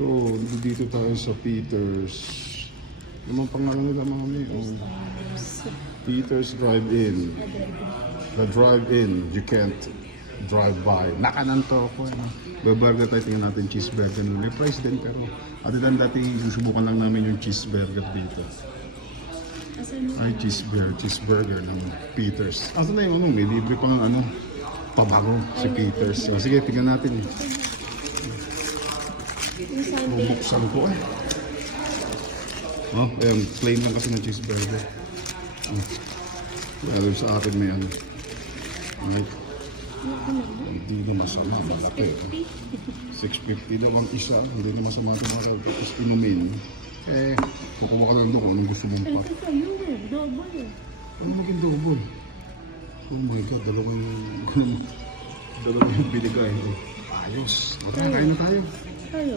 So, dito tayo sa Peters. Ano ang pangalan nila, mami? Oh. Peters Drive-In. The drive-in, you can't drive by. Nakananto ako. Baburger tayo, tingnan natin cheeseburger. May price din pero other than dati, susubukan lang namin yung cheeseburger dito. Ay, cheeseburger ng Peters. Asan na yung ano? May libre pa ng ano? Pabango si Peters. So, sige, tingnan natin. Bubuksan ko eh. Oh, plain lang kasi ng cheeseburger. Lalo sa akin may ano. Ay, hindi na masama, malaki. 650 daw ang isa, hindi na masama ito mga tapos inumin. Eh, kukuha ka lang doon kung anong gusto mong pa. Ito kayo, double. Ano maging double? Oh my God, dalawa yung binigay. Ayos. Kain na tayo. Kayo.